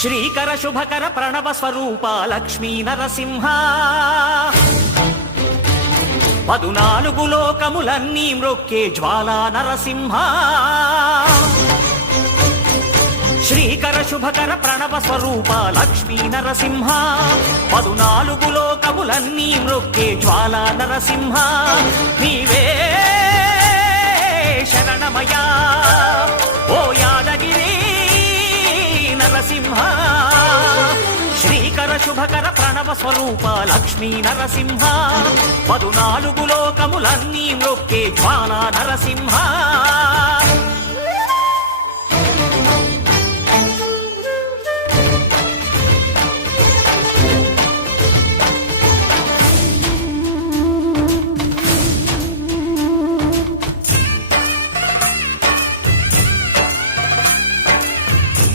శ్రీకర శుభకర ప్రణవ స్వరూప లక్ష్మీ నరసింహ 14 లోకములన్నీ మ్రొక్కే జ్వాలా నరసింహ శ్రీకర శుభకర ప్రణవ స్వరూప లక్ష్మీ నరసింహ 14 లోకములన్నీ మ్రొక్కే జ్వాలా నరసింహ నీవే శరణమయా ఓ యాదగిరి నరసింహ శ్రీకర శుభకర ప్రణవ స్వరూప లక్ష్మీ నరసింహ 14 లోకములన్నీ మ్రొక్కే జ్వాలా నరసింహ